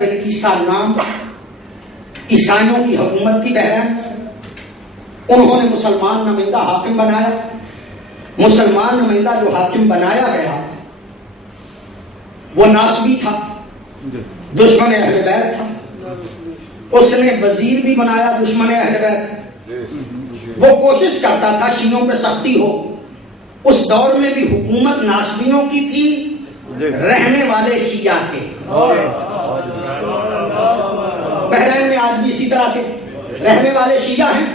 عیسیٰ نام عیسائیوں کی حکومت کی بحران، انہوں نے مسلمان نمائندہ حاکم بنایا. مسلمان نمائندہ جو حاکم بنایا گیا وہ ناسبی تھا، دشمن اہل بیت تھا. اس نے وزیر بھی بنایا دشمن اہل بیت. وہ کوشش کرتا تھا شیعوں پہ سختی ہو. اس دور میں بھی حکومت ناسبیوں کی تھی، رہنے والے شیعہ کے. بحرین میں آج بھی اسی طرح سے رہنے والے شیعہ ہیں،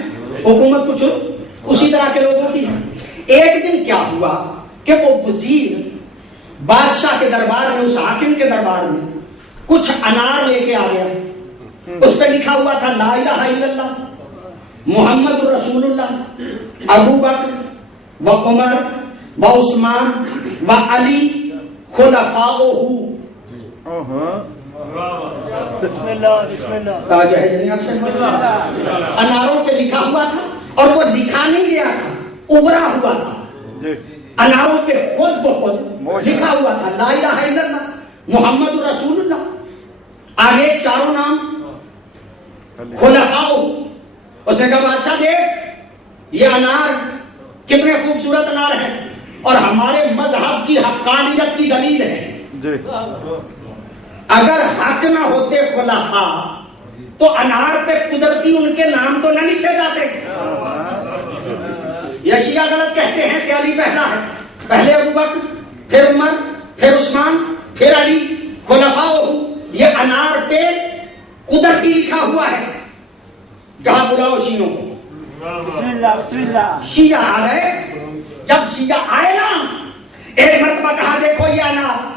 حکومت کچھ اسی طرح کے لوگوں کی ہے. ایک دن کیا ہوا کہ وہ وزیر بادشاہ کے دربار میں، اس حاکم کے دربار میں کچھ انار لے کے آ گیا. اس پہ لکھا ہوا تھا لا الہ الا اللہ محمد رسول اللہ ابو بکر و عمر و عثمان و علی خلفاؤہ. اناروں پہ لکھا ہوا تھا اور وہ لکھا نہیں گیا تھا، ابھرا ہوا تھا. اناروں پہ خود بخود لکھا ہوا تھا لا الہ الا اللہ محمد رسول اللہ. آگے چاروں نام خلفاؤہ. اس نے کہا بادشاہ دیکھ یہ انار کتنے خوبصورت انار ہیں اور ہمارے مذہب کی حقانیت کی دلیل ہے. اگر حق نہ ہوتے خلفاء تو انار پہ قدرتی ان کے نام تو نہ لکھے جاتے. یہ شیعہ غلط کہتے ہیں کہ علی پہلا ہے، پہلے ابو بکر پھر عمر پھر عثمان پھر علی خلفاء. یہ انار پہ قدرتی لکھا ہوا ہے. کہا بلاؤ شیعوں کو. بسم اللہ بسم اللہ. شیعہ آ گئے. جب شیعہ آئے نا ایک مرتبہ کہا دیکھو یہ انار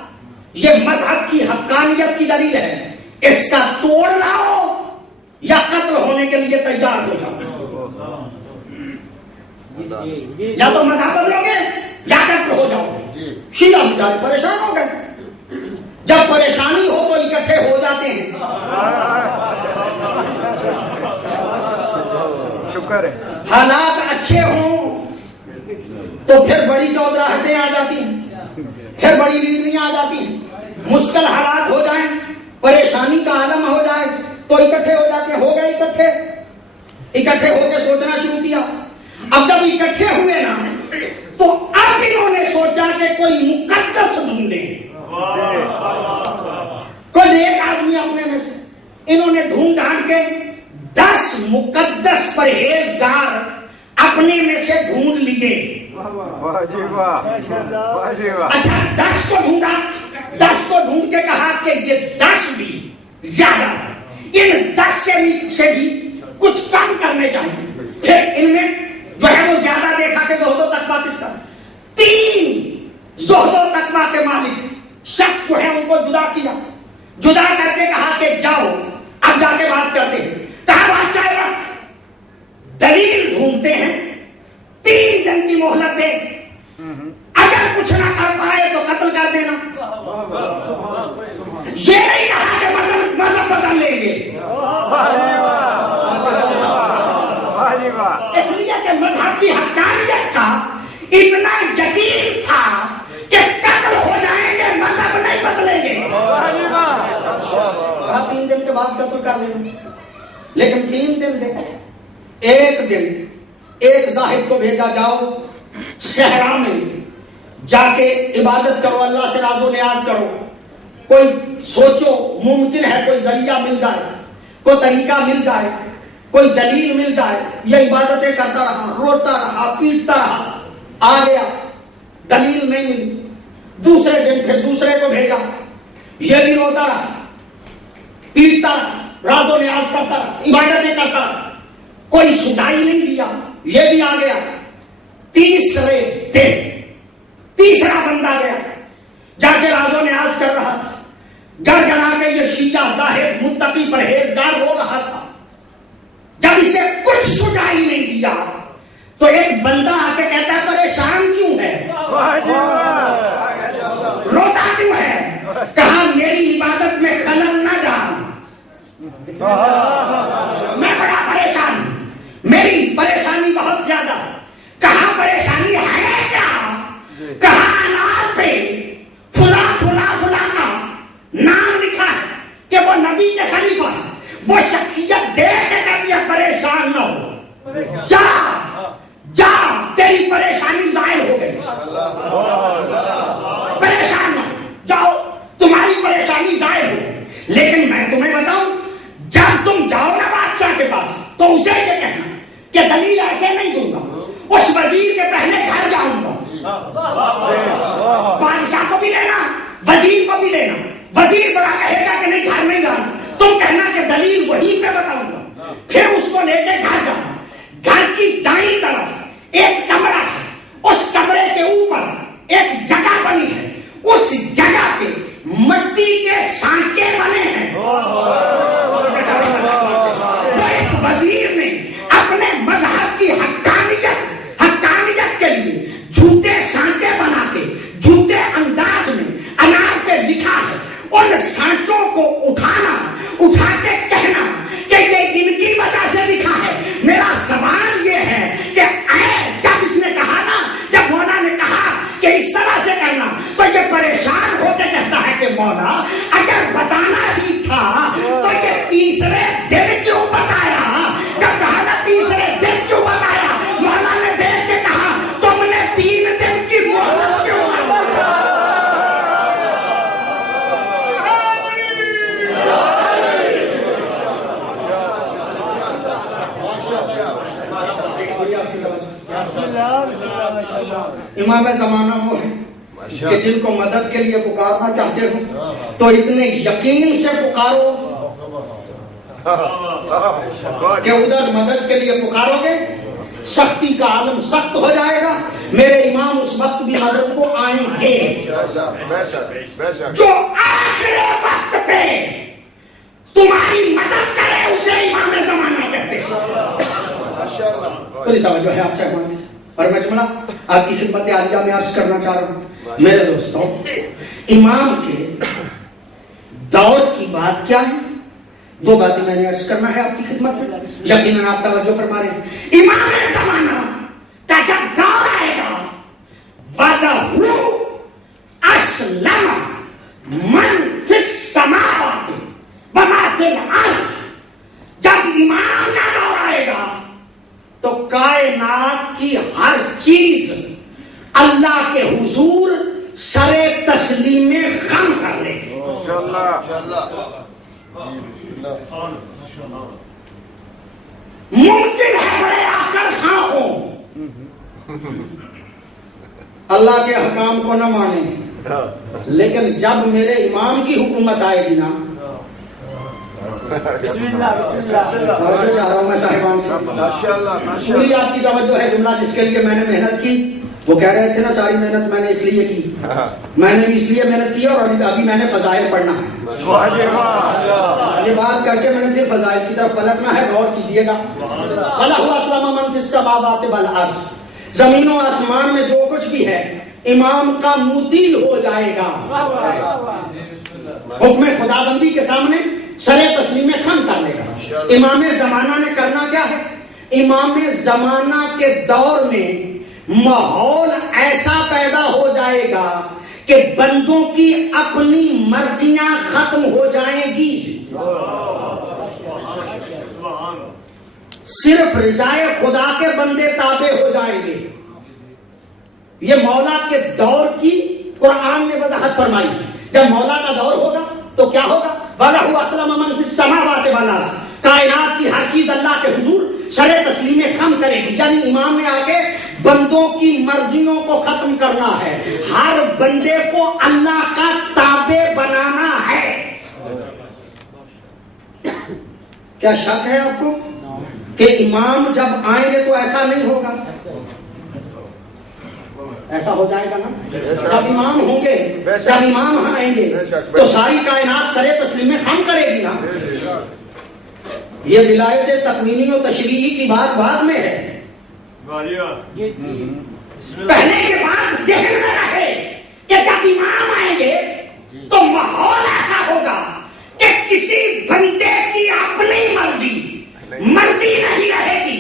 یہ مذہب کی حقانیت کی دلیل ہے، اس کا توڑ لاؤ یا قتل ہونے کے لیے تیار ہو جاؤ. یا تو مذہب بدلو گے یا قتل ہو جاؤ گے. شیعہ بیچارے پریشان ہو گئے. جب پریشانی ہو تو اکٹھے ہو جاتے ہیں. شکر ہے. حالات اچھے ہوں تو پھر بڑی چودراہٹیں آ جاتی ہیں، پھر بڑی لیڈریاں آ جاتی ہیں. مشکل حالات ہو جائیں، پریشانی کا عالم ہو جائے تو اکٹھے ہو جاتے ہیں. ہو گئے اکٹھے ہو کے سوچنا شروع کیا. اب جب اکٹھے ہوئے نا تو اب انہوں نے سوچا کہ کوئی مقدس ڈھونڈیں، کوئی ایک آدمی اپنے میں سے. انہوں نے ڈھونڈ ڈھانڈ کے 10 مقدس پرہیزگار اپنے میں سے ڈھونڈ لیے. اچھا 10 کو ڈھونڈا، 10 کو ڈھونڈ کے کہا کہ یہ 10 بھی زیادہ ہے، ان 10 سے بھی کچھ کم کرنے چاہیے. پھر ان میں جو ہے وہ زیادہ دیکھا کہ زہد و تقویٰ کس کا. 3 زہد و تقویٰ کے مالک شخص جو ہے ان کو جدا کیا. جدا کر کے کہا کہ جاؤ اب جا کے بات کرتے ہیں. کہا بادشاہ وقت دلیل ڈھونڈتے ہیں، 3 دن کی مہلت دے، اگر کچھ نہ کر پائے تو قتل کر دینا. یہ نہیں کہا کہ مذہب بدل لیں گے، اس لیے کہ مذہب کی حقانیت کا اتنا یقین تھا کہ قتل ہو جائیں گے مذہب نہیں بدلیں گے. 3 دن کے بعد قتل کر لینا. لیکن 3 دن دے. ایک دن ایک زاہد کو بھیجا جاؤ صحرا میں جا کے عبادت کرو، اللہ سے راز و نیاز کرو. کوئی سوچو ممکن ہے کوئی ذریعہ مل جائے، کوئی طریقہ مل جائے، کوئی دلیل مل جائے. یہ عبادتیں کرتا رہا، روتا رہا، پیٹتا رہا. آ گیا دلیل نہیں ملی. دوسرے دن پھر دوسرے کو بھیجا، یہ بھی روتا رہا، پیٹتا رہا، راز و نیاز کرتا رہا، عبادتیں کرتا رہا. کوئی سجائی نہیں دیا. یہ بھی آ گیا. تیسرے دن تیسرا بندہ گیا، جا کے راز و نیاز کر رہا تھا. گڑ گڑا کے یہ شیعہ زاہد متقی پرہیزگار رو رہا تھا. جب اسے کچھ سجائی نہیں دیا تو ایک بندہ آ کے کہتا ہے پریشان کیوں ہے، روتا کیوں ہے. کہا میری عبادت میں خلل نہ ڈال، میں بڑا پریشان ہوں، میری پریشانی بہت زیادہ. کہاں پریشانی ہے کیا؟ کہاں انار پہ فلاں فلاں فلاں کا نام لکھا ہے کہ وہ نبی نبی کے خلیفہ ہے، وہ شخصیت دیکھ کے کبھی پریشان نہ ہو، جا جا تیری پریشانی ظاہر ہو گئی، پریشان نہ ہو، جاؤ تمہاری پریشانی ظاہر ہو گئی۔ لیکن میں تمہیں بتاؤں، جب تم جاؤ نا بادشاہ کے پاس تو اسے یہ کہنا کہ دلیل ایسے نہیں دوں گا، اس وزیر کے پہلے گھر جاؤں گا، بادشاہ کو بھی لینا وزیر کو بھی لینا، وزیر بڑا کہے گا کہ نہیں گھر نہیں جانا، تم کہنا کہ دلیل وہیں پہ بتاؤں گا، پھر اس کو لے کے گھر جانا۔ گھر کی دائیں طرف ایک کمرہ ہے، اس کمرے کے اوپر ایک جگہ بنی ہے، اس جگہ پہ مٹی کے سانچے بنے ہیں، تو اس وزیر نے اپنے مذہب کی حقانیت کے لیے جھوٹے سانچے بنا کے جھوٹے انداز میں انار پہ لکھا ہے، ان سانچوں کو اٹھا کے کہنا کہ یہ ان کی وجہ سے لکھا ہے۔ میرا سوال یہ ہے کہ جب اس نے کہا نا، جب مولا نے کہا کہ اس طرح سے کرنا، تو یہ پریشان ہو کے کہتا ہے کہ مولا اگر بتانا ہی تھا تو یہ تیسرے دن کیوں بتایا؟ جب کہا نا تیسرے دن کیوں بتایا، مولا نے دیکھ کے کہا تم نے 3 دن کی مہلت کیوں مانگی؟ امام زمانہ وہ ہے کہ جن کو مدد کے لیے پکارنا چاہتے ہو تو اتنے یقین سے پکارو کہ ادھر مدد کے لیے پکارو گے سختی کا عالم سخت ہو جائے گا۔ میرے امام اس وقت بھی مدد کو آئیں گے، جو آخر وقت پہ تمہاری مدد کرے اسے امام زمانہ کہتے ہیں۔ بڑی توجہ ہے آپ سے اور مجملہ آپ کی خدمت عالیہ میں عرض کرنا چاہ رہا ہوں میرے دوستوں، امام کے دور کی بات کیا ہے؟ 2 باتیں میں نے عرض کرنا ہے آپ کی خدمت میں، یقیناً آپ توجہ فرما رہے ہیں۔ امام زمانہ کا جب دور آئے گا، وَلَهُ أَسْلَمَ مَنْ فِي السَّمَاوَاتِ وَمَا فِي الْأَرْضِ، جب امام کا دور آئے گا تو کائنات کی ہر چیز اللہ کے حضور سر تسلیم خم کر لے گی۔ ممکن ہے بڑے آکر خاں ہوں، اللہ کے حکام کو نہ مانیں، لیکن جب میرے امام کی حکومت آئے گی نا، بسم اللہ بسم اللہ، توجہ چاہ رہا ہوں میں صاحبان سے، پوری آپ کی توجہ ہے۔ جملہ جس کے لیے میں نے محنت کی، وہ کہہ رہے تھے نا ساری محنت میں نے اس لیے کی، میں نے بھی اس لیے محنت کی اور ابھی میں نے فضائل پڑھنا ہے، یہ بات کر کے میں نے پھر فضائل کی طرف پلٹنا ہے، غور کیجئے گا۔ وَلَهُ أَسْلَمَ مَنْ فِي السَّمَاوَاتِ وَالْأَرْضِ، زمین و آسمان میں جو کچھ بھی ہے امام کا مطیع ہو جائے گا، حکم خدا بندی کے سامنے سرے تسلیم خم کر لے گا۔ امام زمانہ نے کرنا کیا ہے؟ امام زمانہ کے دور میں ماحول ایسا پیدا ہو جائے گا کہ بندوں کی اپنی مرضیاں ختم ہو جائیں گی، صرف رضائے خدا کے بندے تابع ہو جائیں گے۔ یہ مولا کے دور کی قرآن نے وضاحت فرمائی۔ جب مولا کا دور ہوگا تو کیا ہوگا؟ وَلَهُ أَسْلَمَ مَنْ فِي السَّمَاوَاتِ وَالْأَرْضِ، کائنات کی ہر چیز اللہ کے حضور سر تسلیم خم کرے گی، یعنی امام نے آ کے بندوں کی مرضیوں کو ختم کرنا ہے، ہر بندے کو اللہ کا تابع بنانا ہے۔ کیا شک ہے آپ کو کہ امام جب آئیں گے تو ایسا نہیں ہوگا؟ ایسا ہو جائے گا نا، جب امام ہوں گے، جب امام آئیں گے تو ساری کائنات سر تسلیم خم کرے گی نا۔ یہ ولایت تکوینی و تشریعی کی بات بعد میں ہے، پہلے کے بعد ذہن میں رہے کہ جب امام آئیں گے تو ماحول ایسا ہوگا کہ کسی بندے کی اپنی مرضی نہیں رہے گی،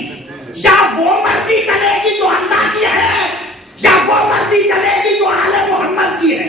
یا وہ مرضی چلے گی جو اللہ کی ہے، یا وہ مرضی چلے گی جو آل محمد کی ہے۔